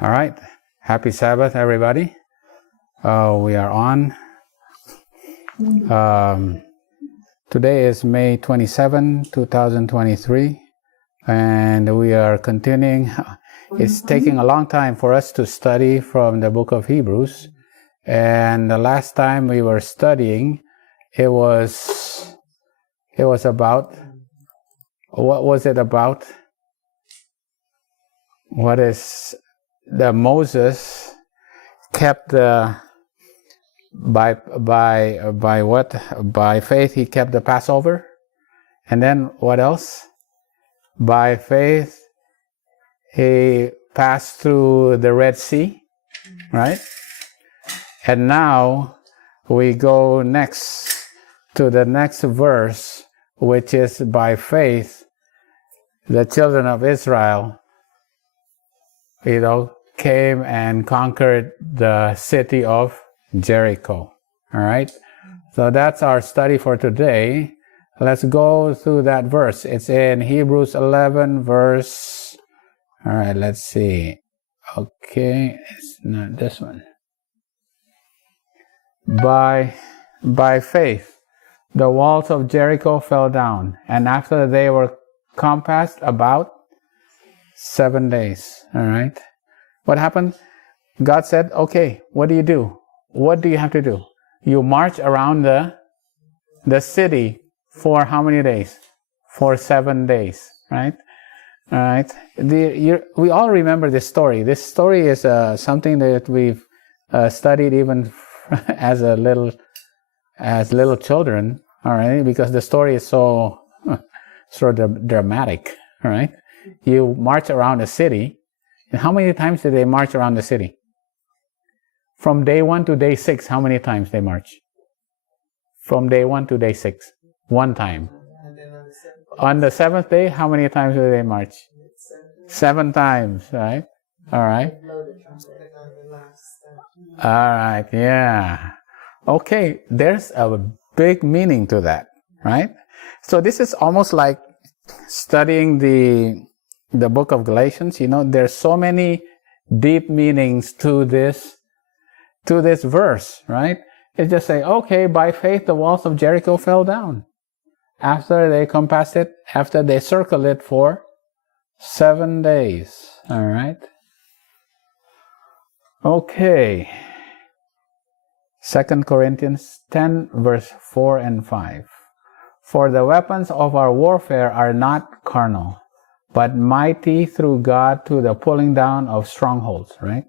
All right. Happy Sabbath, everybody. We are on. Today is May 27, 2023, and we are continuing. It's taking a long time for us to study from the book of Hebrews, and the last time we were studying, it was about, what was it about? What is the Moses kept by faith he kept the Passover, and then what else? By faith he passed through the Red Sea, right? And now we go next to the next verse, which is by faith the children of Israel came and conquered the city of Jericho. All right? So that's our study for today. Let's go through that verse. It's in Hebrews 11, verse... All right, let's see. Okay, it's not this one. By faith, the walls of Jericho fell down, and after they were compassed about 7 days. All right. What happened? God said, okay, what do you do? What do you have to do? You march around the city for how many days? For 7 days, right? All right. We all remember this story. This story is something that we've studied even as little children, all right? Because the story is so dramatic, all right? You march around the city. And how many times did they march around the city? From day 1 to day 6, how many times they march? From day 1 to day 6, 1 time. On the 7th day, how many times do they march? 7 times, right? All right. All right, yeah. Okay, there's a big meaning to that, right? So this is almost like studying the book of Galatians. There's so many deep meanings to this verse, right? It just say, okay, by faith the walls of Jericho fell down after they compassed it, after they circled it for 7 days. All right. Okay. 2 Corinthians 10, verse 4 and 5. For the weapons of our warfare are not carnal, but mighty through God to the pulling down of strongholds, right?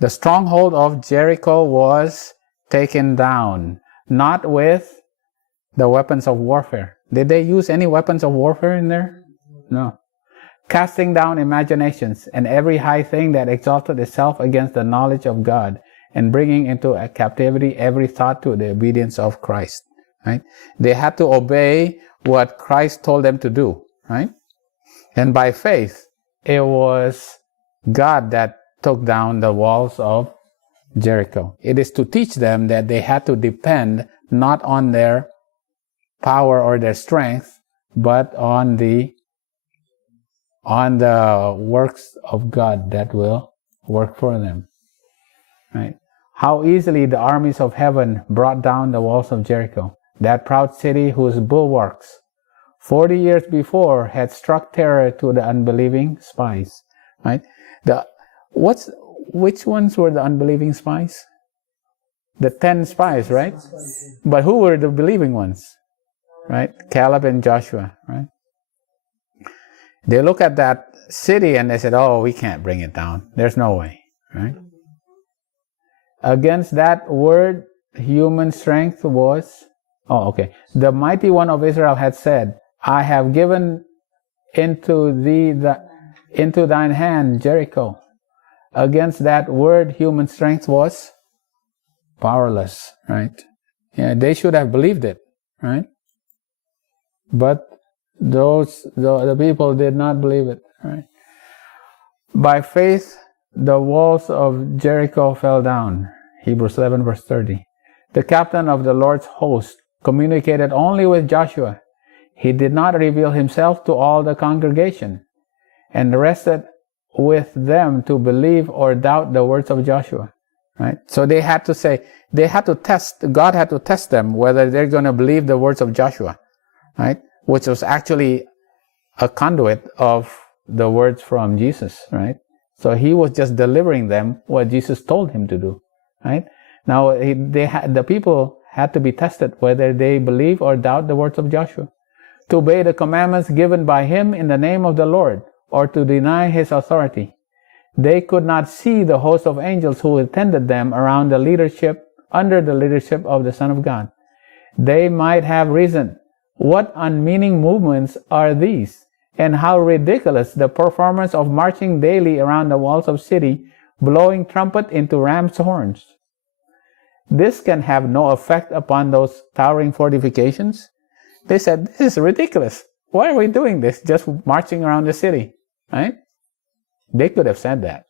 The stronghold of Jericho was taken down, not with the weapons of warfare. Did they use any weapons of warfare in there? No. Casting down imaginations and every high thing that exalted itself against the knowledge of God, and bringing into a captivity every thought to the obedience of Christ, right? They had to obey what Christ told them to do, right? And by faith, it was God that took down the walls of Jericho. It is to teach them that they had to depend not on their power or their strength, but on the works of God that will work for them. Right? How easily the armies of heaven brought down the walls of Jericho, that proud city whose bulwarks 40 years before had struck terror to the unbelieving spies. Right? Which ones were the unbelieving spies? The 10 spies, right? But who were the believing ones? Right? Caleb and Joshua, right? They look at that city and they said, oh, we can't bring it down. There's no way, right? Against that word, human strength was, the mighty one of Israel had said, I have given into thine hand Jericho. Against that word, human strength was powerless, right? Yeah, they should have believed it, right? But the people did not believe it, right? By faith, the walls of Jericho fell down. Hebrews 11, verse 30. The captain of the Lord's host communicated only with Joshua. He did not reveal himself to all the congregation, and rested with them to believe or doubt the words of Joshua. Right? So they had to test, God had to test them whether they're going to believe the words of Joshua, right? Which was actually a conduit of the words from Jesus, right? So he was just delivering them what Jesus told him to do, right? Now the people had to be tested whether they believe or doubt the words of Joshua, to obey the commandments given by him in the name of the Lord, or to deny his authority. They could not see the host of angels who attended them under the leadership of the Son of God. They might have reasoned, what unmeaning movements are these? And how ridiculous the performance of marching daily around the walls of city, blowing trumpet into ram's horns. This can have no effect upon those towering fortifications. They said, this is ridiculous. Why are we doing this? Just marching around the city, right? They could have said that.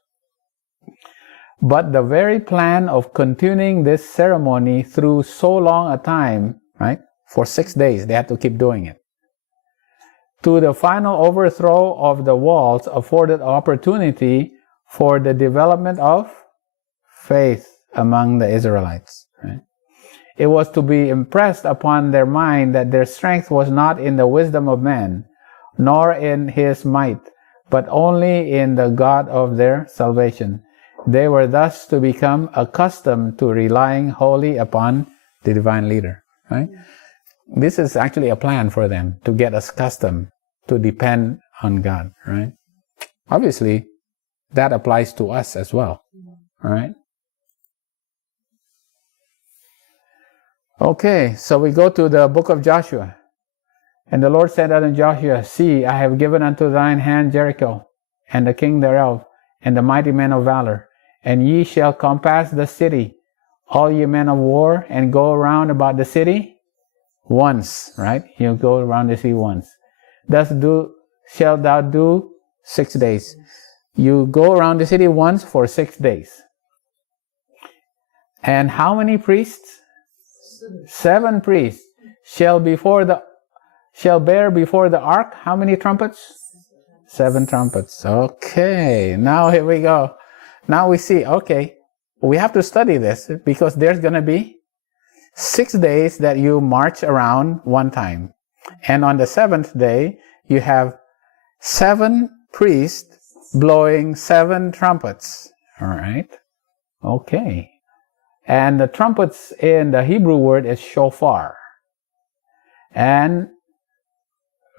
But the very plan of continuing this ceremony through so long a time, right? For 6 days, they had to keep doing it, to the final overthrow of the walls, afforded opportunity for the development of faith among the Israelites. Right? It was to be impressed upon their mind that their strength was not in the wisdom of man, nor in his might, but only in the God of their salvation. They were thus to become accustomed to relying wholly upon the divine leader. Right? This is actually a plan for them to get us accustomed to depend on God. Right? Obviously, that applies to us as well. All right? Okay, so we go to the book of Joshua. And the Lord said unto Joshua, See, I have given unto thine hand Jericho, and the king thereof, and the mighty men of valor. And ye shall compass the city, all ye men of war, and go around about the city once. Right? You go around the city once. Thus shalt thou do 6 days. You go around the city once for 6 days. And how many priests? 7 priests shall bear before the ark. How many trumpets? 7 trumpets. Okay, now here we go. Now we see, okay, we have to study this because there's going to be 6 days that you march around one time. And on the 7th day, you have 7 priests blowing 7 trumpets. All right. Okay. And the trumpets in the Hebrew word is shofar. And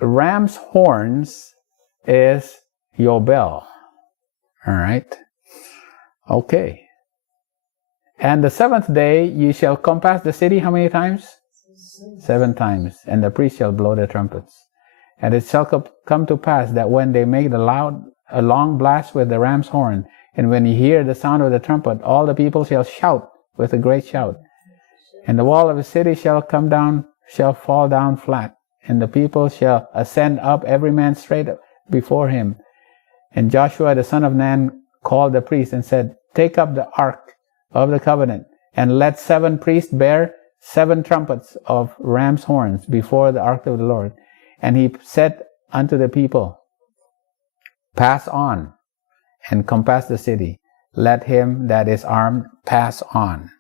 ram's horns is yobel. All right. Okay. And the 7th day you shall compass the city how many times? 7 times. And the priest shall blow the trumpets. And it shall come to pass that when they make a long blast with the ram's horn, and when you hear the sound of the trumpet, all the people shall shout with a great shout. And the wall of the city shall fall down flat, and the people shall ascend up every man straight before him. And Joshua the son of Nun called the priests and said, Take up the ark of the covenant, and let 7 priests bear 7 trumpets of ram's horns before the ark of the Lord. And he said unto the people, Pass on, and compass the city. Let him that is armed pass on.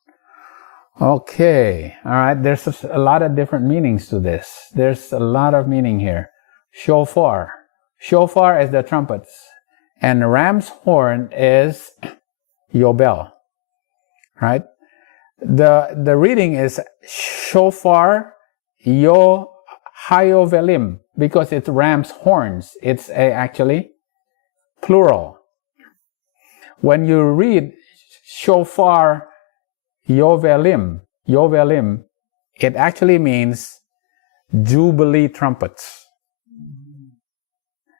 Okay, all right, there's a lot of different meanings to this. There's a lot of meaning here. Shofar. Shofar is the trumpets. And ram's horn is yobel. Right? The reading is shofar hayovelim, because it's ram's horns. It's actually plural. When you read shofar yovelim, it actually means jubilee trumpets.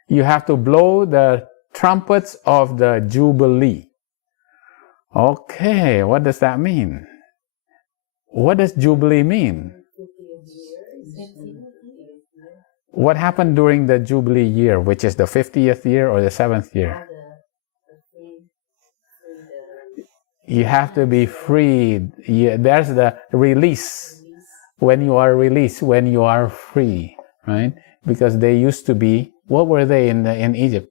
You have to blow the trumpets of the jubilee. Okay, what does that mean? What does jubilee mean? What happened during the jubilee year, which is the 50th year or the 7th year? You have to be freed. There's the release. When you are released, when you are free, right? Because they used to be, what were they in Egypt?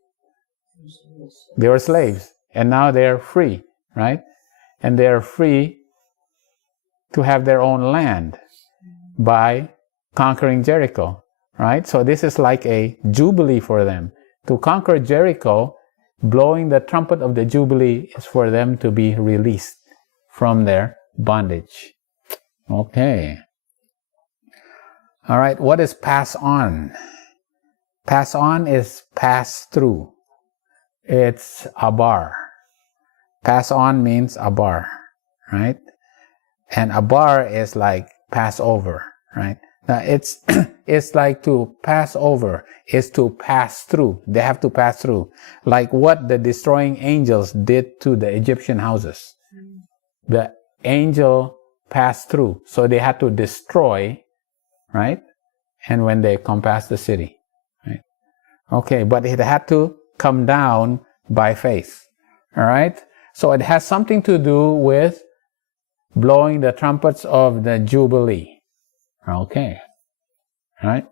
They were slaves, and now they're free, right? And they're free to have their own land by conquering Jericho, right? So this is like a jubilee for them. To conquer Jericho, blowing the trumpet of the jubilee is for them to be released from their bondage. Okay. All right, what is pass on? Pass on is pass through. It's abar. Pass on means abar, right? And abar is like pass over, right? Now it's it's like to pass over, is to pass through. They have to pass through. Like what the destroying angels did to the Egyptian houses. The angel passed through. So they had to destroy, right? And when they compassed the city, right? Okay, but it had to come down by faith. All right? So it has something to do with blowing the trumpets of the Jubilee. Okay. All right?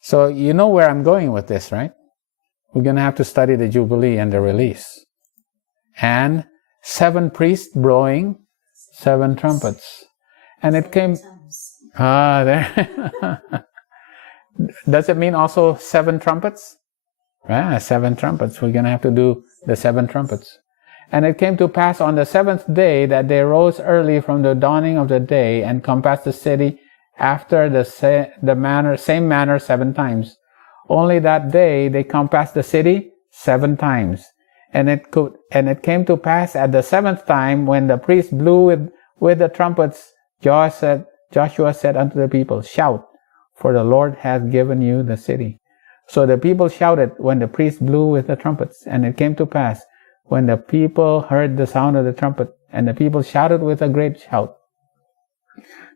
So you know where I'm going with this, right? We're going to have to study the Jubilee and the release. And 7 priests blowing 7 trumpets. And it came... there. Does it mean also 7 trumpets? 7 trumpets. We're going to have to do the 7 trumpets. And it came to pass on the 7th day that they rose early from the dawning of the day and compassed the city after the same manner 7 times. Only that day they compassed the city 7 times. And it came to pass at the 7th time when the priest blew with the trumpets, Joshua said unto the people, shout, for the Lord hath given you the city. So the people shouted when the priest blew with the trumpets. And it came to pass, when the people heard the sound of the trumpet, and the people shouted with a great shout,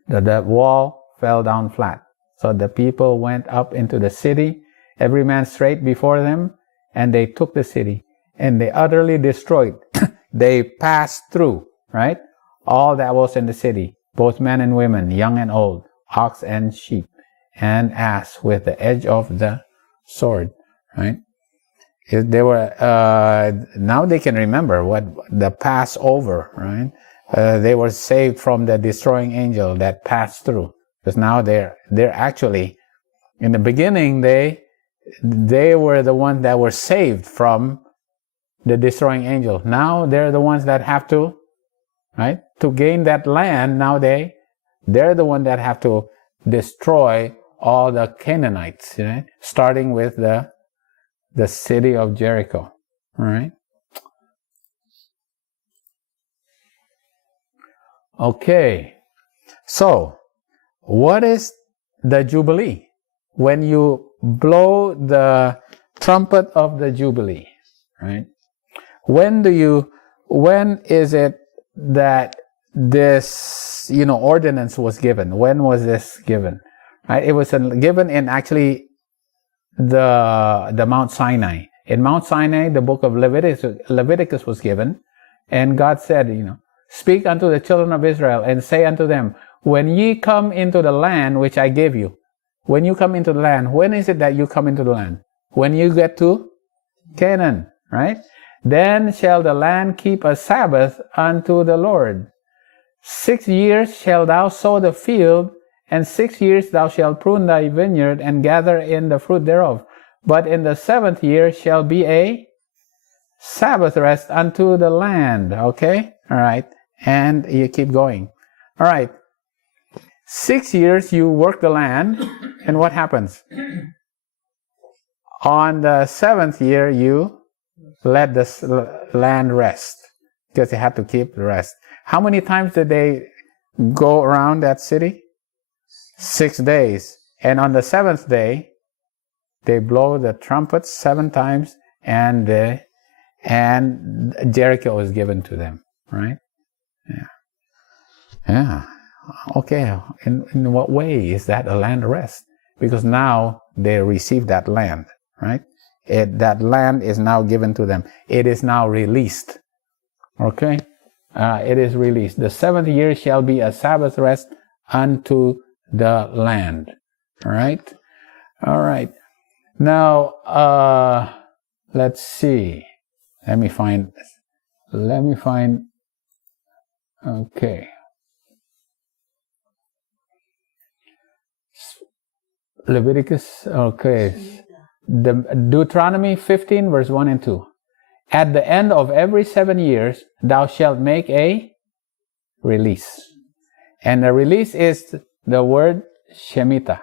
that the wall fell down flat. So the people went up into the city, every man straight before them, and they took the city, and they utterly destroyed. They passed through, right? All that was in the city, both men and women, young and old, ox and sheep, and ass with the edge of the sword, right? They were now they can remember what the Passover, right? They were saved from the destroying angel that passed through, because now they're actually, in the beginning they were the ones that were saved from the destroying angel. Now they're the ones that have to, right, to gain that land. Now they're the ones that have to destroy all the Canaanites, right? Starting with the city of Jericho, right? Okay, so what is the Jubilee? When you blow the trumpet of the Jubilee, right? When is it that this, ordinance was given? When was this given? Right? It was given in actually the Mount Sinai. In Mount Sinai, the book of Leviticus was given, and God said, speak unto the children of Israel and say unto them, when ye come into the land which I gave you, when you come into the land, when is it that you come into the land? When you get to Canaan, right? Then shall the land keep a Sabbath unto the Lord. 6 years shalt thou sow the field, and 6 years thou shalt prune thy vineyard and gather in the fruit thereof. But in the 7th year shall be a Sabbath rest unto the land. Okay? All right. And you keep going. All right. 6 years you work the land, and what happens? On the 7th year you let the land rest, because they had to keep the rest. How many times did they go around that city? 6 days. And on the 7th day, they blow the trumpets 7 times, and Jericho is given to them, right? Yeah. Okay. In what way is that a land rest? Because now they receive that land, right? That land is now given to them. It is now released. Okay? It is released. The 7th year shall be a Sabbath rest unto the land. All right? All right. Now, let's see. Let me find, okay. Leviticus, okay. The Deuteronomy 15 verse 1 and 2. At the end of every 7 years, thou shalt make a release. And the release is the word Shemitah.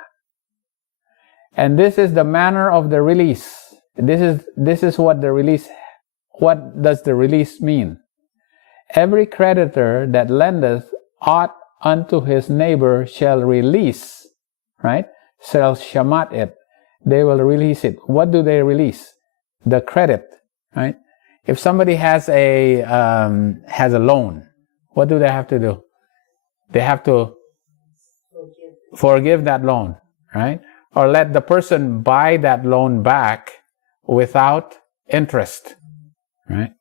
And this is the manner of the release. This is what the release, what does the release mean? Every creditor that lendeth aught unto his neighbor shall release, right? Shall shamat it. They will release it. What do they release? The credit, right? If somebody has a loan, what do they have to do? They have to forgive that loan, right? Or let the person buy that loan back without interest, right?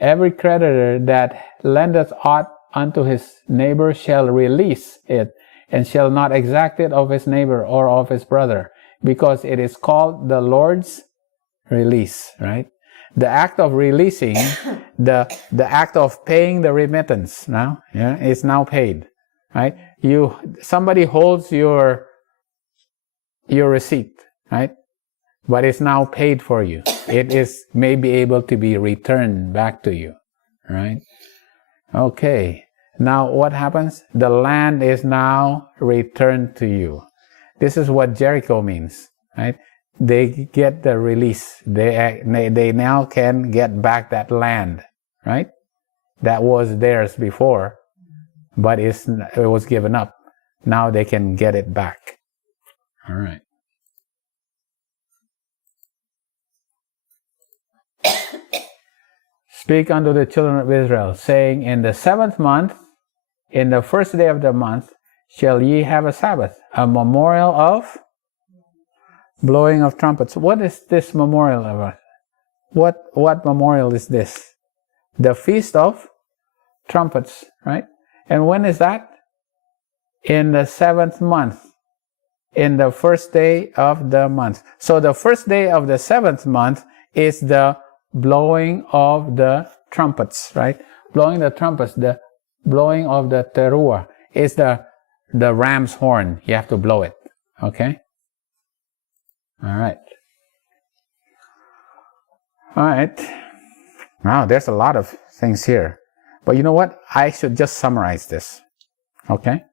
Every creditor that lendeth aught unto his neighbor shall release it, and shall not exact it of his neighbor or of his brother, because it is called the Lord's release, right? The act of releasing, the act of paying the remittance now, is now paid, right? Somebody holds your receipt, right? But it's now paid for you. It may be able to be returned back to you, right? Okay. Now what happens? The land is now returned to you. This is what Jericho means, right? They get the release. They now can get back that land, right? That was theirs before, but it was given up. Now they can get it back. All right. Speak unto the children of Israel, saying, in the 7th month, in the 1st day of the month, shall ye have a Sabbath, a memorial of blowing of trumpets. What is this memorial of? What memorial is this? The Feast of Trumpets, right? And when is that? In the 7th month, in the 1st day of the month. So the 1st day of the 7th month is the blowing of the trumpets, right? Blowing the trumpets, the blowing of the teruah is the ram's horn. You have to blow it, okay? All right. All right. Wow, there's a lot of things here. But you know what? I should just summarize this, okay?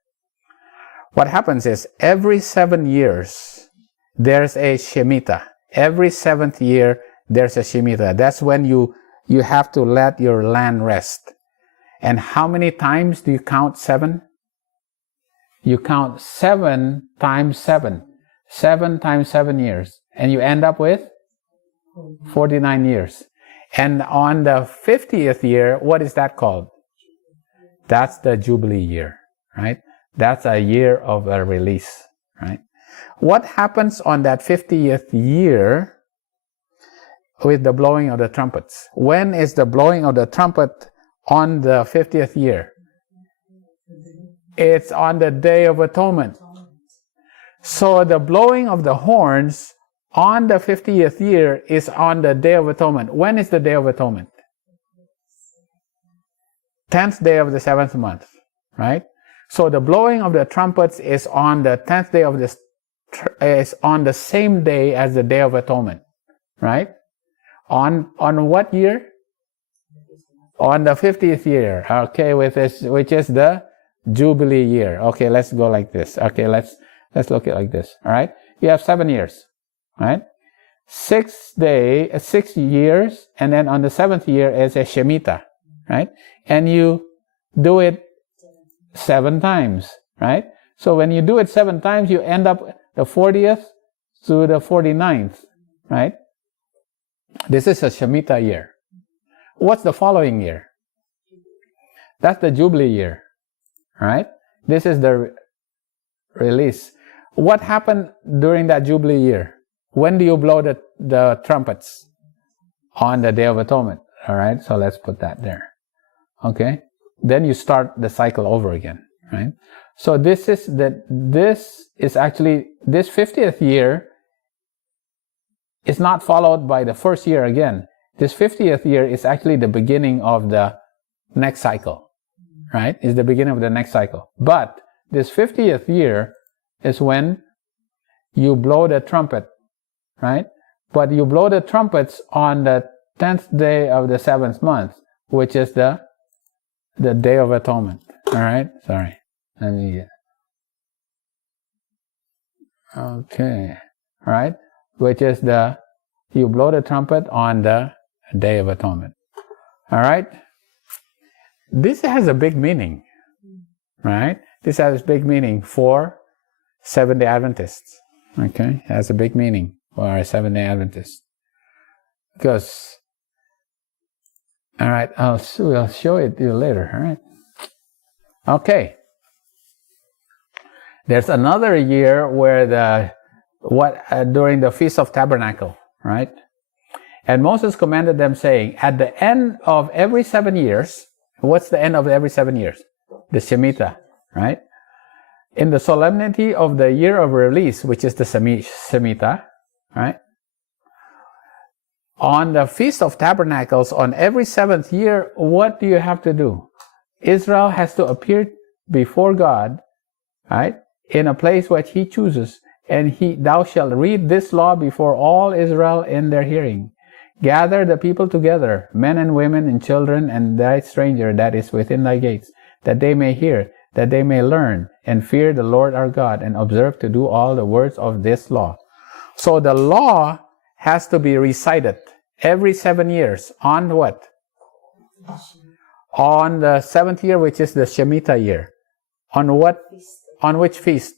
What happens is every 7 years, there's a Shemitah. Every 7th year, there's a Shemitah. That's when you have to let your land rest. And how many times do you count 7? You count 7 times 7. 7 times 7 years. And you end up with 49 years. And on the 50th year, what is that called? That's the Jubilee year, right? That's a year of a release, right? What happens on that 50th year with the blowing of the trumpets? When is the blowing of the trumpet on the 50th year? It's on the Day of Atonement. So the blowing of the horns on the 50th year is on the Day of Atonement. When is the Day of Atonement? 10th day of the 7th month, right? So the blowing of the trumpets is on the 10th day of this, is on the same day as the Day of Atonement, right? On what year? On the 50th year, okay, which is the Jubilee year. Okay, let's go like this. Okay, let's look at it like this. All right, you have 7 years, right? 6 years, and then on the 7th year is a Shemitah, right? And you do it 7 times, right? So when you do it 7 times, you end up the 40th to the 49th, right? This is a Shemitah year. What's the following year? That's the Jubilee year, right? This is the release. What happened during that Jubilee year? When do you blow the trumpets? On the Day of Atonement, all right? So let's put that there, okay? Then you start the cycle over again, right? So this is actually, this 50th year is not followed by the first year again. This 50th year is actually the beginning of the next cycle, right? It's the beginning of the next cycle. But this 50th year is when you blow the trumpet, right? But you blow the trumpets on the 10th day of the 7th month, which is the Day of Atonement. All right? Sorry. Let me... Okay. All right? Which is you blow the trumpet on the Day of Atonement. All right? This has a big meaning, right? This has a big meaning for Seventh-day Adventists. Okay? It has a big meaning for our Seventh-day Adventists. Because, all right, I'll show it to you later, all right? Okay. There's another year where during the Feast of Tabernacle, right? And Moses commanded them, saying, at the end of every 7 years, what's the end of every 7 years? The Shemitah, right? In the solemnity of the year of release, which is the Shemitah, right? On the Feast of Tabernacles, on every 7th year, what do you have to do? Israel has to appear before God, right? In a place which He chooses, and thou shalt read this law before all Israel in their hearing. Gather the people together, men and women and children, and thy stranger that is within thy gates, that they may hear, that they may learn, and fear the Lord our God, and observe to do all the words of this law. So the law has to be recited every 7 years. On what? On the 7th year, which is the Shemitah year. On what? On which feast?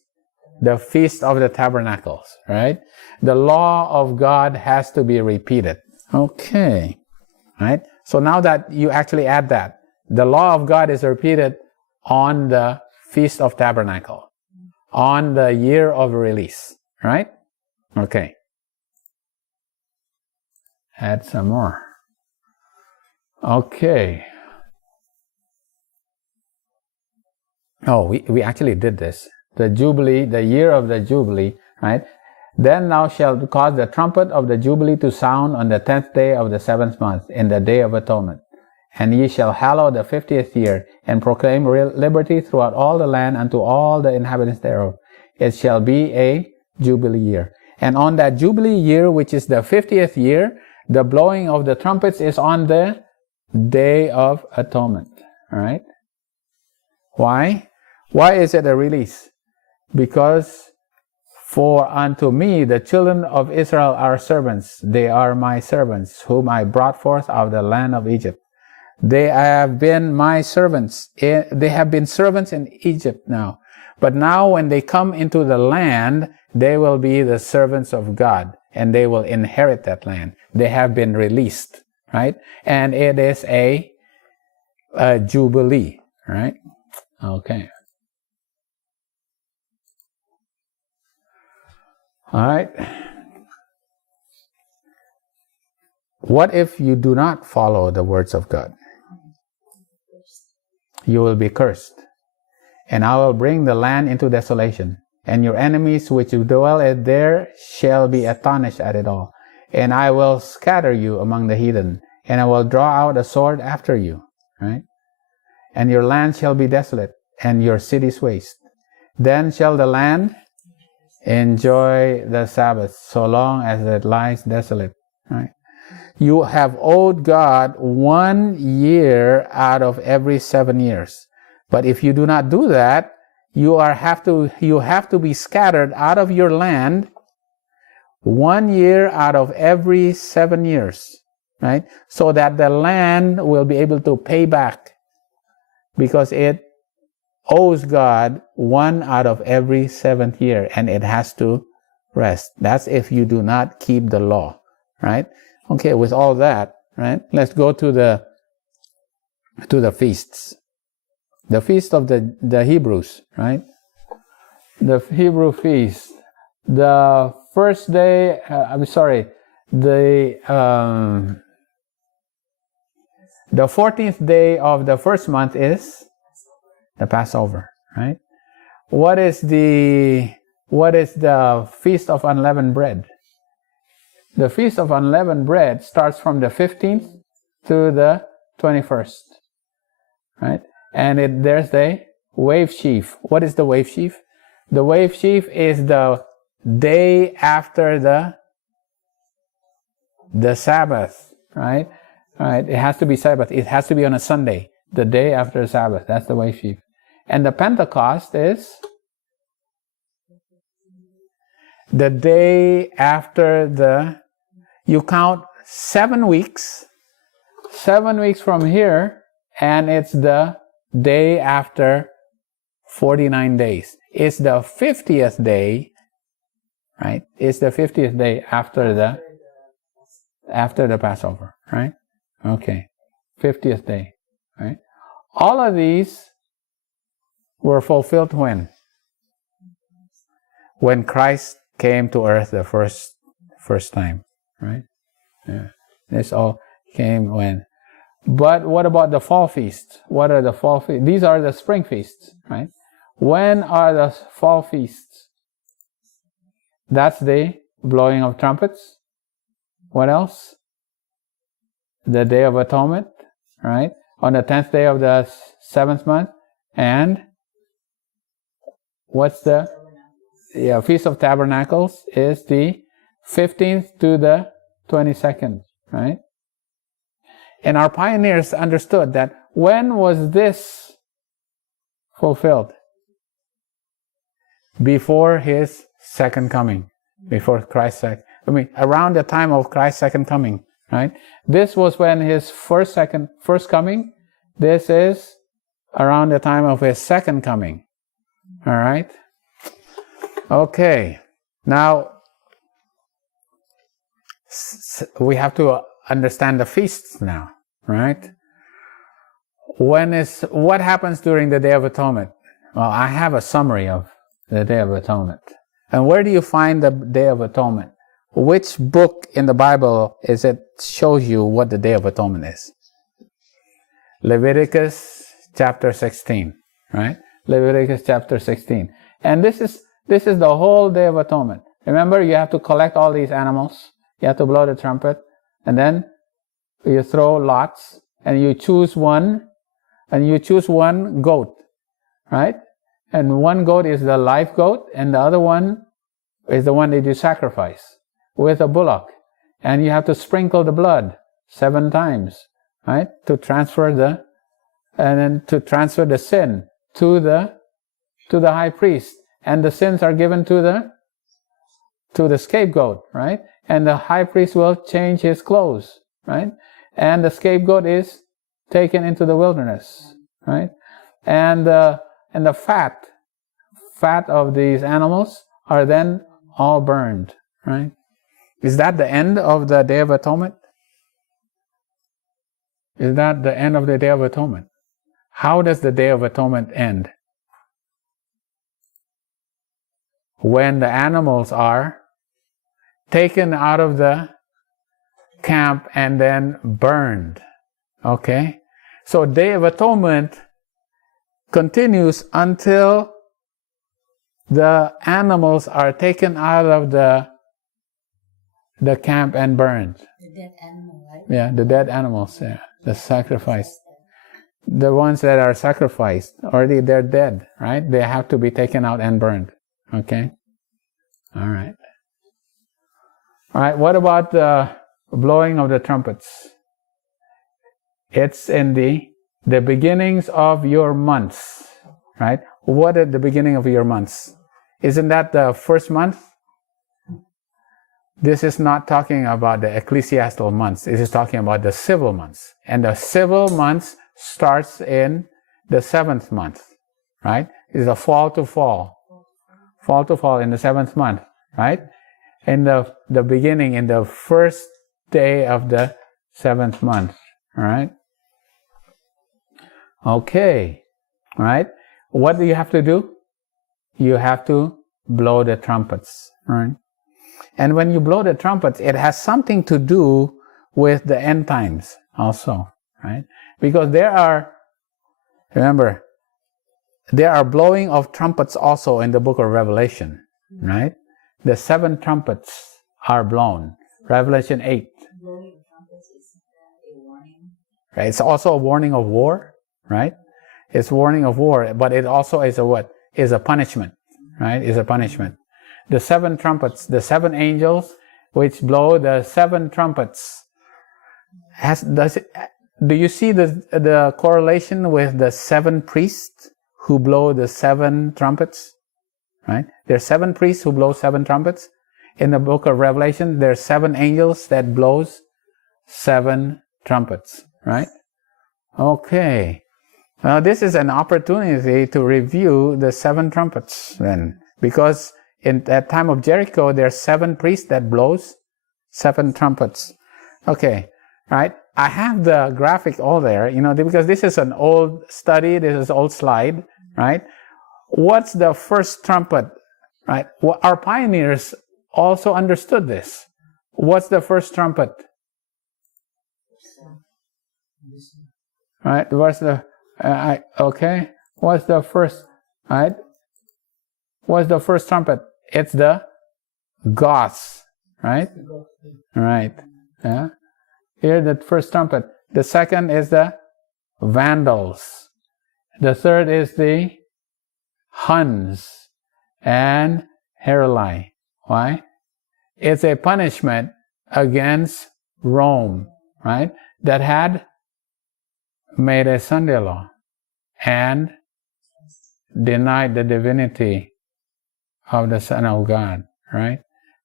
The Feast of the Tabernacles, right? The law of God has to be repeated. Okay, right? So now that you actually add that, the law of God is repeated on the Feast of Tabernacle, on the year of release, right? Okay. Add some more. Okay. Oh, we actually did this. The Jubilee, the year of the Jubilee, right? Then thou shalt cause the trumpet of the Jubilee to sound on the 10th day of the 7th month, in the Day of Atonement. And ye shall hallow the 50th year, and proclaim liberty throughout all the land unto all the inhabitants thereof. It shall be a Jubilee year. And on that Jubilee year, which is the 50th year, the blowing of the trumpets is on the Day of Atonement. All right? Why? Why is it a release? Because for unto me the children of Israel are servants. They are my servants, whom I brought forth out of the land of Egypt. They have been my servants. They have been servants in Egypt now. But now when they come into the land, they will be the servants of God, and they will inherit that land. They have been released, right? And it is a Jubilee, right? Okay. All right. What if you do not follow the words of God? You will be cursed. And I will bring the land into desolation, and your enemies which dwell there shall be astonished at it all. And I will scatter you among the heathen, and I will draw out a sword after you, right? And your land shall be desolate, and your cities waste. Then shall the land enjoy the Sabbath, so long as it lies desolate, right? You have owed God 1 year out of every 7 years. But if you do not do that, you have to be scattered out of your land 1 year out of every 7 years, right? So that the land will be able to pay back, because it owes God 1 out of every 7th year, and it has to rest. That's if you do not keep the law, right? Okay, with all that, right? Let's go to the feasts. The feast of the Hebrews, right? The Hebrew feast. The first day, the 14th day of the first month is the Passover, right? What is the Feast of Unleavened Bread? The Feast of Unleavened Bread starts from the 15th to the 21st, right? And there's the wave sheaf. What is the wave sheaf? The wave sheaf is the day after the Sabbath, right? Right. It has to be Sabbath. It has to be on a Sunday, the day after Sabbath. That's the wave sheaf. And the Pentecost is the day after you count 7 weeks from here, and it's the day after 49 days. It's the 50th day, right? It's the 50th day after the Passover, right? Okay. 50th day, right? All of these were fulfilled when? When Christ came to earth the first time, right? Yeah. This all came when. But what about the fall feasts? What are the fall feasts? These are the spring feasts, right? When are the fall feasts? That's the blowing of trumpets. What else? The Day of Atonement, right? On the 10th day of the 7th month. And what's the Feast of Tabernacles is the 15th to the 22nd, right? And our pioneers understood that when was this fulfilled? Before his second coming. Before Christ's around the time of Christ's second coming, right? This was when his first coming. This is around the time of his second coming. All right? Okay. Now, we have to understand the feasts now, right? What happens during the Day of Atonement? Well, I have a summary of the Day of Atonement. And where do you find the Day of Atonement? Which book in the Bible shows you what the Day of Atonement is? Leviticus chapter 16, right? Leviticus chapter 16. And this is the whole Day of Atonement. Remember, you have to collect all these animals. You have to blow the trumpet. And then you throw lots. And you choose one. And you choose one goat, right? And one goat is the live goat. And the other one is the one that you sacrifice with a bullock. And you have to sprinkle the blood 7 times, right? To transfer the sin to the high priest. And the sins are given to the scapegoat, right? And the high priest will change his clothes, right? And the scapegoat is taken into the wilderness, right? And the fat of these animals are then all burned, right? Is that the end of the Day of Atonement? Is that the end of the Day of Atonement? How does the Day of Atonement end? When the animals are taken out of the camp and then burned. Okay? So Day of Atonement continues until the animals are taken out of the camp and burned. The dead animal, right? Yeah, the dead animals, yeah. The sacrifice. The ones that are sacrificed, already they're dead, right? They have to be taken out and burned. Okay? All right. All right, what about the blowing of the trumpets? It's in the beginnings of your months, right? What at the beginning of your months? Isn't that the first month? This is not talking about the ecclesiastical months. This is talking about the civil months. And the civil months starts in the 7th month, right? It's a fall to fall. Fall to fall in the 7th month, right? In the beginning, in the first day of the 7th month, all right? Okay, all right? What do you have to do? You have to blow the trumpets, right? And when you blow the trumpets, it has something to do with the end times also, right? Because there are blowing of trumpets also in the book of Revelation, right? The 7 trumpets are blown. Revelation 8. Blowing of trumpets is a warning. Right? It's also a warning of war, right? It's warning of war, but it also is a what? Is a punishment, right? Is a punishment. The 7 trumpets, the 7 angels which blow the 7 trumpets. Do you see the correlation with the 7 priests who blow the 7 trumpets? Right? There are 7 priests who blow 7 trumpets. In the book of Revelation, there are 7 angels that blows 7 trumpets. Right? Okay. Now this is an opportunity to review the 7 trumpets then, because in that time of Jericho, there are 7 priests that blows 7 trumpets. Okay, right? I have the graphic all there, because this is an old study. This is an old slide, right? What's the first trumpet, right? Well, our pioneers also understood this. What's the first trumpet? Right? What's the okay? What's the first? Right? What's the first trumpet? It's the Goths, right? Right. Yeah. Here, the first trumpet. The second is the Vandals. The third is the Huns and Heruli. Why? It's a punishment against Rome, right? That had made a Sunday law and denied the divinity of the Son of God, right?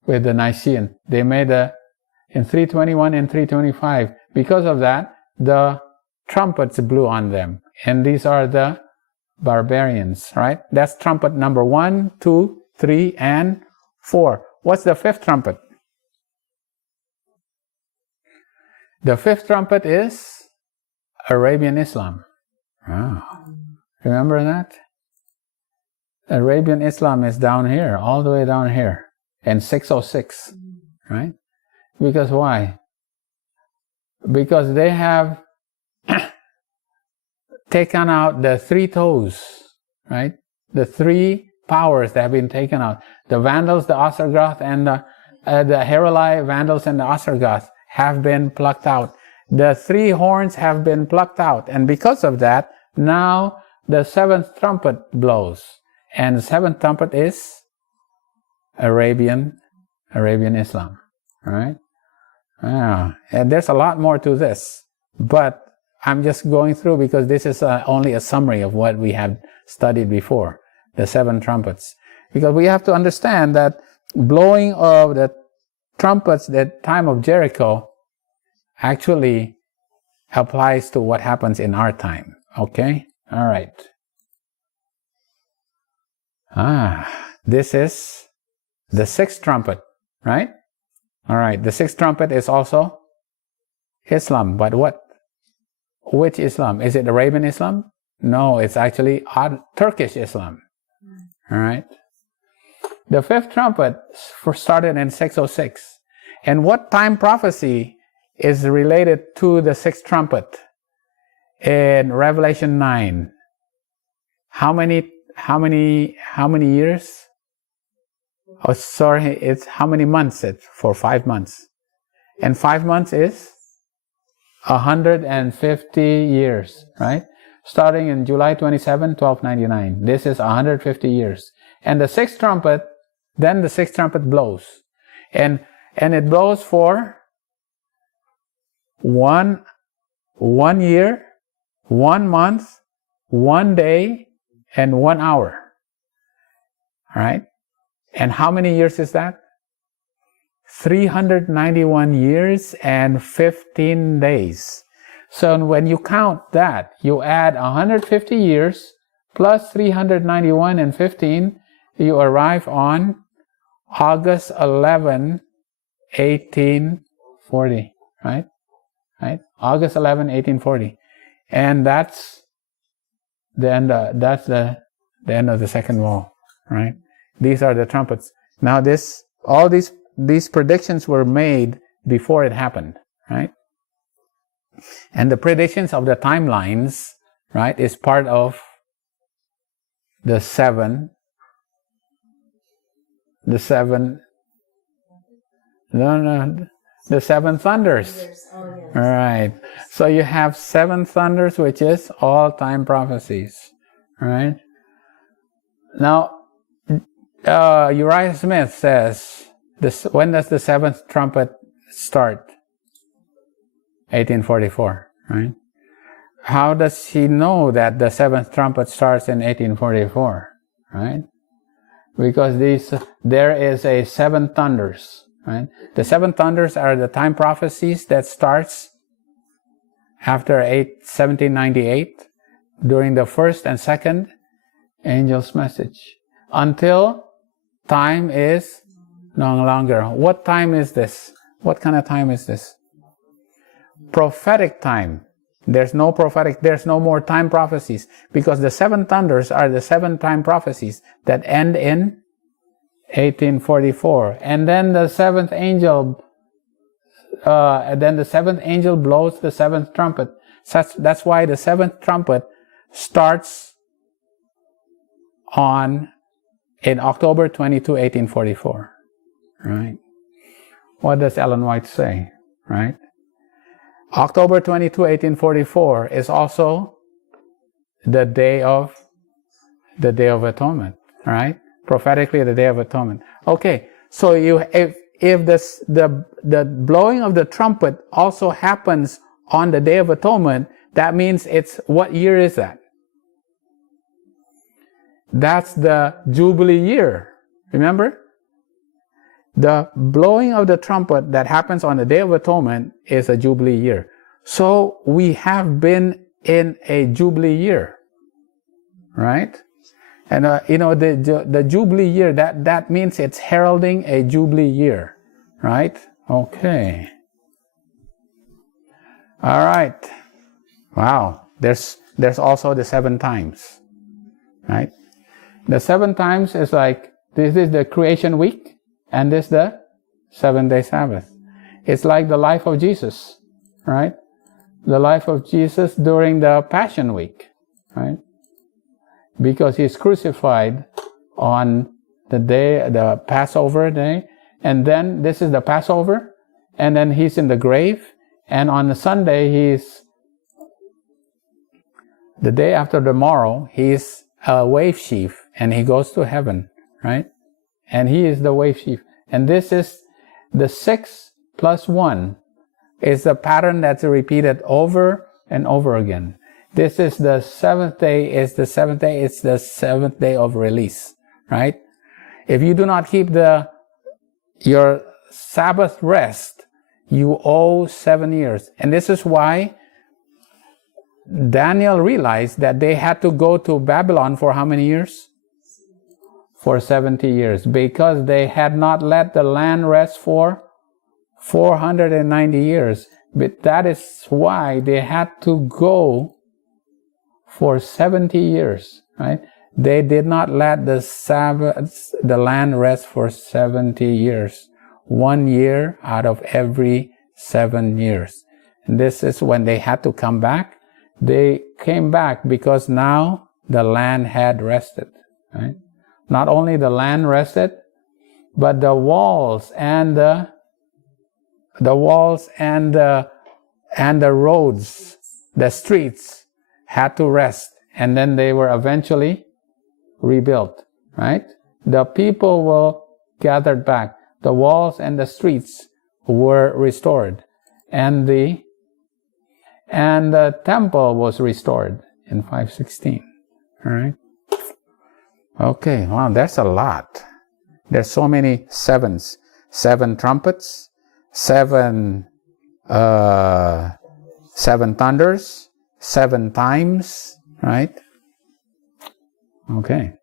With the Nicene. They made in 321 and 325. Because of that, the trumpets blew on them. And these are the barbarians, right? That's trumpet number 1, 2, 3, and 4. What's the 5th trumpet? The 5th trumpet is Arabian Islam. Oh. Remember that? Arabian Islam is down here, all the way down here, in 606, right? Because why? Because they have taken out the 3 toes, right? The 3 powers that have been taken out. The Vandals, the Ostrogoths, and the Heruli, Vandals, and the Ostrogoths have been plucked out. The 3 horns have been plucked out. And because of that, now the 7th trumpet blows. And the 7th trumpet is Arabian Islam, right? And there's a lot more to this, but I'm just going through because this is only a summary of what we have studied before, the 7 trumpets. Because we have to understand that blowing of the trumpets at the time of Jericho actually applies to what happens in our time. Okay? All right. This is the 6th trumpet, right? All right. The 6th trumpet is also Islam. But what? Which Islam? Is it Arabian Islam? No, it's actually Turkish Islam. All right. The 5th trumpet started in 606. And what time prophecy is related to the 6th trumpet? In Revelation 9. How many years? Oh, sorry, it's how many months? It's for 5 months. And 5 months is 150 years, right? Starting in July 27, 1299. This is 150 years. And the 6th trumpet, then the 6th trumpet blows. And it blows for one year, 1 month, 1 day, and 1 hour. All right? And how many years is that? 391 years and 15 days. So when you count that, you add 150 years plus 391 and 15, you arrive on August 11, 1840, right? Right? August 11, 1840. And that's the end of the second wall, right? These are the trumpets. Now all these predictions were made before it happened, right? And the predictions of the timelines, right, is part of the seven. No. The seven thunders. Oh, yes. All right. So you have seven thunders, which is all-time prophecies. All right. Now, Uriah Smith says, when does the seventh trumpet start? 1844, right? How does he know that the seventh trumpet starts in 1844, right? Because there is a seven thunders, right? The seven thunders are the time prophecies that starts after 1798 during the first and second angel's message until time is no longer. What time is this? What kind of time is this? Prophetic time. There's no more time prophecies, because the seven thunders are the seven time prophecies that end in 1844. And then the seventh angel blows the seventh trumpet. That's why the seventh trumpet starts in October 22, 1844. Right? What does Ellen White say? Right? October 22, 1844 is also the Day of Atonement, right? Prophetically, the Day of Atonement. Okay, so if the blowing of the trumpet also happens on the Day of Atonement, that means what year is that? That's the Jubilee year. Remember? The blowing of the trumpet that happens on the Day of Atonement is a Jubilee year. So we have been in a Jubilee year, right? And the Jubilee year, that means it's heralding a Jubilee year, right? Okay. All right. Wow. There's also the seven times, right? The seven times is like, this is the creation week. And this is the 7-day Sabbath. It's like the life of Jesus, right? The life of Jesus during the Passion Week, right? Because he's crucified on the Passover day, and then this is the Passover, and then he's in the grave, and on the Sunday the day after tomorrow, he's a wave sheaf, and he goes to heaven, right? And he is the wave sheaf. And this is the 6 plus 1 is the pattern that's repeated over and over again. This is the seventh day, it's the seventh day of release, right? If you do not keep your Sabbath rest, you owe 7 years. And this is why Daniel realized that they had to go to Babylon for how many years? For 70 years, because they had not let the land rest for 490 years. But that is why they had to go for 70 years, right? They did not let the land rest for 70 years. 1 year out of every 7 years. And this is when they had to come back. They came back because now the land had rested, right? Not only the land rested, but the walls and the roads, the streets had to rest, and then they were eventually rebuilt, right? The people were gathered back. The walls and the streets were restored, and the temple was restored in 516. All right. Okay, wow, that's a lot. There's so many sevens. 7 trumpets, 7 thunders, 7 times, right? Okay.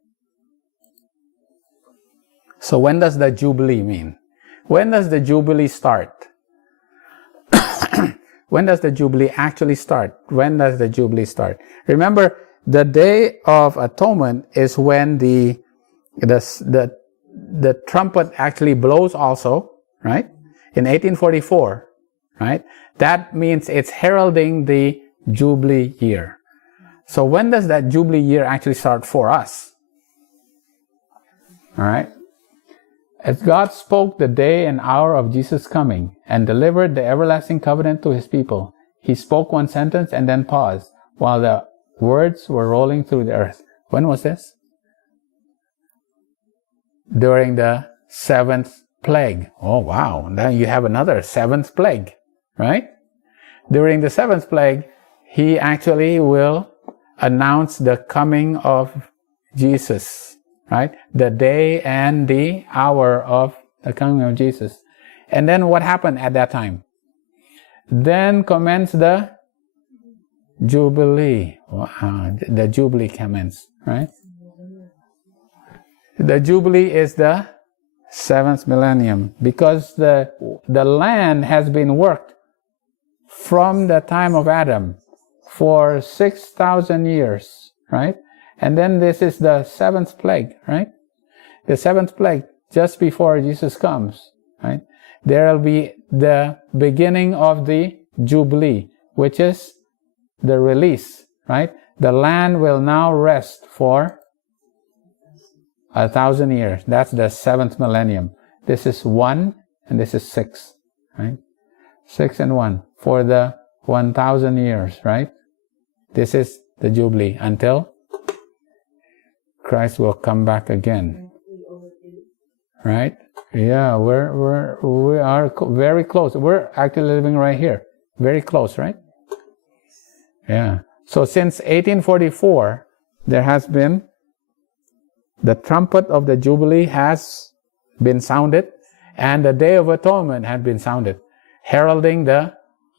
So when does the Jubilee mean? When does the Jubilee start? When does the Jubilee actually start? When does the Jubilee start? Remember, the Day of Atonement is when the trumpet actually blows also, right? In 1844, right? That means it's heralding the Jubilee year. So when does that Jubilee year actually start for us? All right? As God spoke the day and hour of Jesus' coming and delivered the everlasting covenant to his people, he spoke one sentence and then paused while the words were rolling through the earth. When was this? During the 7th plague. Oh, wow. Then you have another 7th plague, right? During the 7th plague, he actually will announce the coming of Jesus, right? The day and the hour of the coming of Jesus. And then what happened at that time? Then commenced the Jubilee. Wow, the Jubilee commenced, right? The Jubilee is the 7th millennium, because the land has been worked from the time of Adam for 6,000 years, right? And then this is the 7th plague, right? The 7th plague, just before Jesus comes, right? There will be the beginning of the Jubilee, which is the release, right? The land will now rest for 1,000 years. That's the 7th millennium. This is 1 and this is 6, right? 6 and 1 for the 1,000 years, right? This is the Jubilee until Christ will come back again, right? Yeah, we are very close. We're actually living right here, very close, right? Yeah. So since 1844, there has been the trumpet of the Jubilee has been sounded, and the Day of Atonement had been sounded, heralding the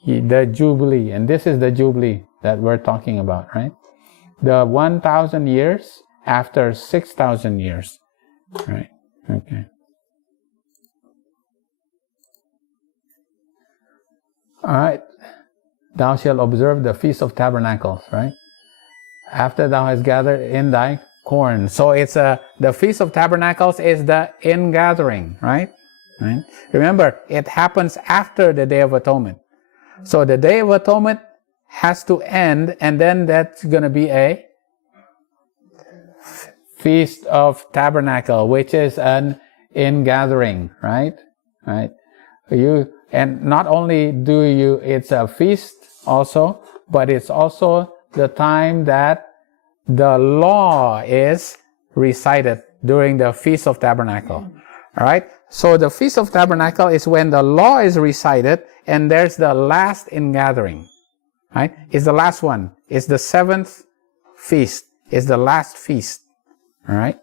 Jubilee. And this is the Jubilee that we're talking about, right? The 1,000 years after 6,000 years, right? Okay. All right. Thou shalt observe the Feast of Tabernacles, right? After thou hast gathered in thy corn. So it's the Feast of Tabernacles is the ingathering, right? Right? Remember, it happens after the Day of Atonement. So the Day of Atonement has to end, and then that's going to be a Feast of Tabernacle, which is an ingathering, right? Right? And not only it's a feast also, but it's also the time that the law is recited during the Feast of Tabernacle. All right? So the Feast of Tabernacle is when the law is recited, and there's the last ingathering. Right? It's the last one. It's the 7th feast. It's the last feast. All right?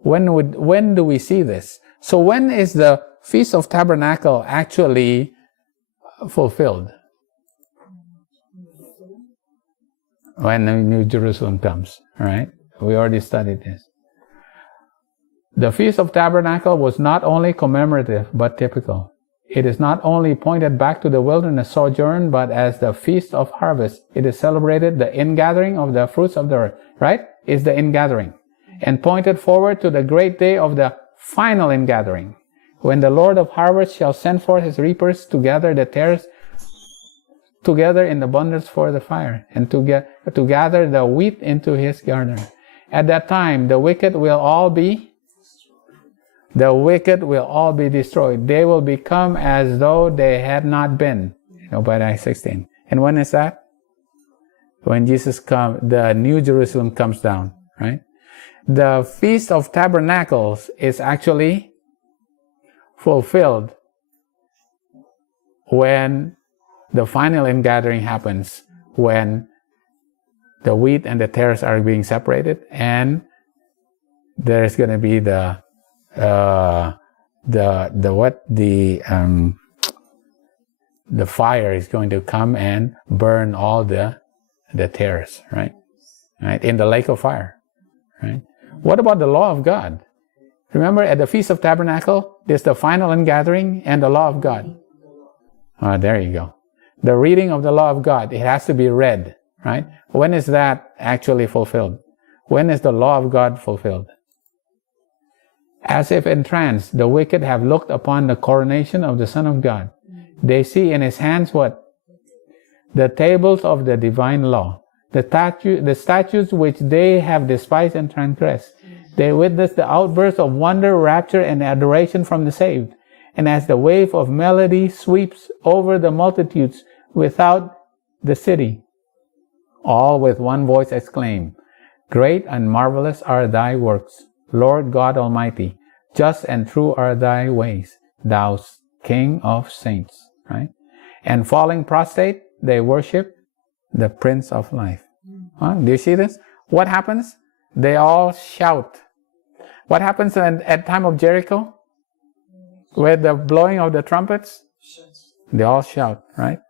When do we see this? So when is the Feast of Tabernacle actually fulfilled? When the New Jerusalem comes, all right? We already studied this. The Feast of Tabernacle was not only commemorative, but typical. It is not only pointed back to the wilderness sojourn, but as the Feast of Harvest. It is celebrated the ingathering of the fruits of the earth, right? It's the ingathering. And pointed forward to the great day of the final ingathering, when the Lord of harvest shall send forth his reapers to gather the tares together in the bundles for the fire, and to gather the wheat into his garner. At that time, the wicked will all be destroyed. They will become as though they had not been. Obadiah 16. And when is that? When Jesus comes, the New Jerusalem comes down, right? The Feast of Tabernacles is actually fulfilled when the final ingathering happens, when the wheat and the tares are being separated, and there's going to be the fire is going to come and burn all the tares, right? Right, in the lake of fire, right? What about the law of God? Remember, at the Feast of Tabernacle, there's the final ingathering and the law of God. There you go. The reading of the law of God, it has to be read, right? When is that actually fulfilled? When is the law of God fulfilled? As if entranced, the wicked have looked upon the coronation of the Son of God. They see in his hands what? The tables of the divine law, the statutes which they have despised and transgressed. They witness the outburst of wonder, rapture, and adoration from the saved. And as the wave of melody sweeps over the multitudes without the city, all with one voice exclaim, "Great and marvelous are thy works, Lord God Almighty. Just and true are thy ways, thou King of saints." Right? And falling prostrate, they worship the Prince of Life. Do you see this? What happens? They all shout. What happens at time of Jericho? With the blowing of the trumpets? They all shout, right?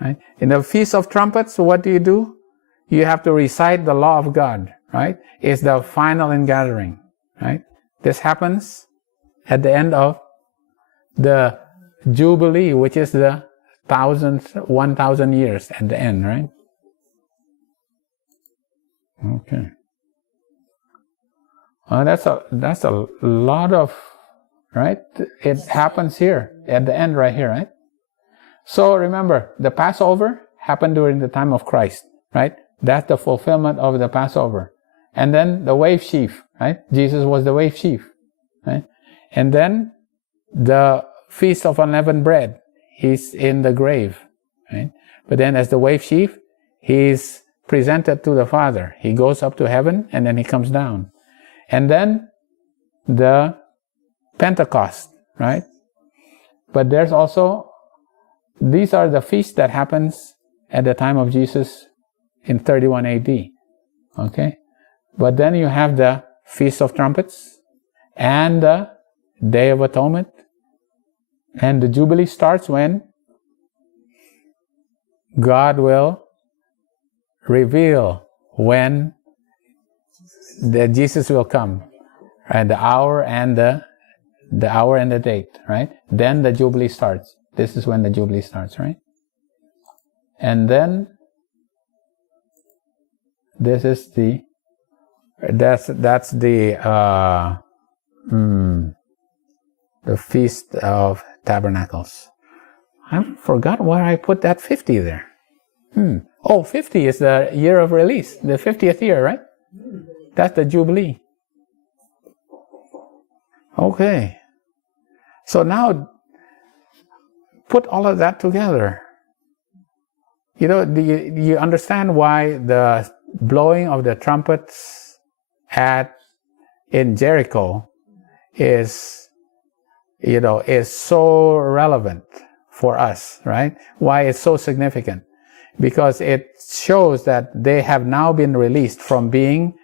Right? In the Feast of Trumpets, what do? You have to recite the law of God, right? It's the final ingathering, right? This happens at the end of the Jubilee, which is the 1,000 years at the end, right? Okay. That's a lot of, right? It happens here at the end right here, right? So remember, the Passover happened during the time of Christ, right? That's the fulfillment of the Passover. And then the wave sheaf, right? Jesus was the wave sheaf, right? And then the Feast of Unleavened Bread, he's in the grave, right? But then as the wave sheaf, he's presented to the Father. He goes up to heaven and then he comes down. And then the Pentecost, right? But there's also, these are the feasts that happens at the time of Jesus in 31 AD, okay? But then you have the Feast of Trumpets and the Day of Atonement. And the Jubilee starts when God will reveal when Jesus will come, and the hour and the date, right? Then the Jubilee starts. This is when the Jubilee starts, right? And then this is that's the Feast of Tabernacles. I forgot where I put that 50 there. Oh, 50 is the year of release, the 50th year, right? That's the Jubilee. Okay. So now, put all of that together. You know, do you understand why the blowing of the trumpets in Jericho is so relevant for us, right? Why it's so significant? Because it shows that they have now been released from being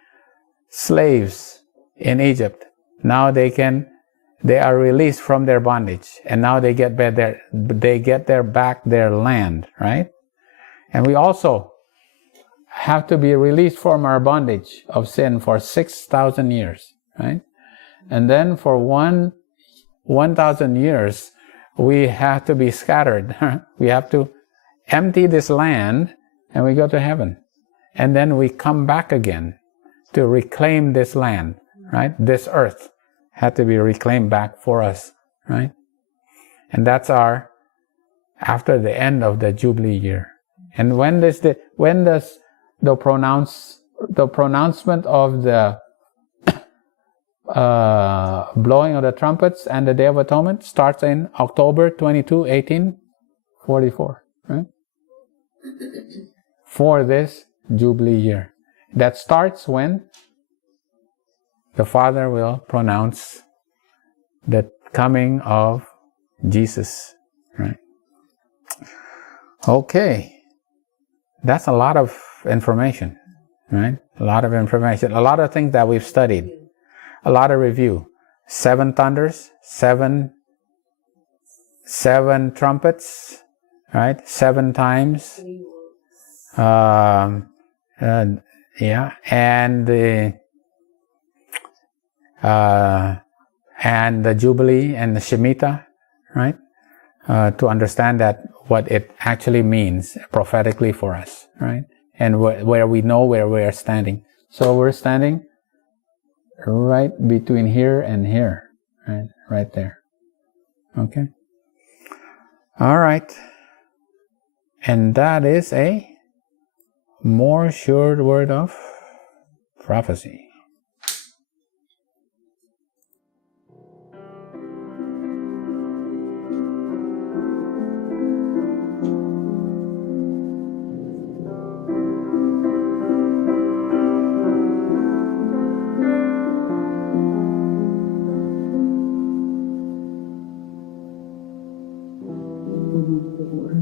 slaves in Egypt. Now they are released from their bondage, and now they get back their land, right? And we also have to be released from our bondage of sin for 6,000 years, right? And then for 1,000 years, we have to be scattered. We have to empty this land, and we go to heaven. And then we come back again to reclaim this land, right? This earth had to be reclaimed back for us, right? And that's after the end of the Jubilee year. And when does the pronouncement of the blowing of the trumpets and the Day of Atonement starts in October 22, 1844, right? For this Jubilee year. That starts when the Father will pronounce the coming of Jesus, right? Okay. That's a lot of information, right? A lot of information. A lot of things that we've studied. A lot of review. 7 thunders, 7 trumpets, right? 7 times. Yeah, and the Jubilee and the Shemitah, right? To understand that what it actually means prophetically for us, right? And where we know where we are standing. So we're standing right between here and here, right? Right there. Okay. All right. And that is a more sure word of prophecy. for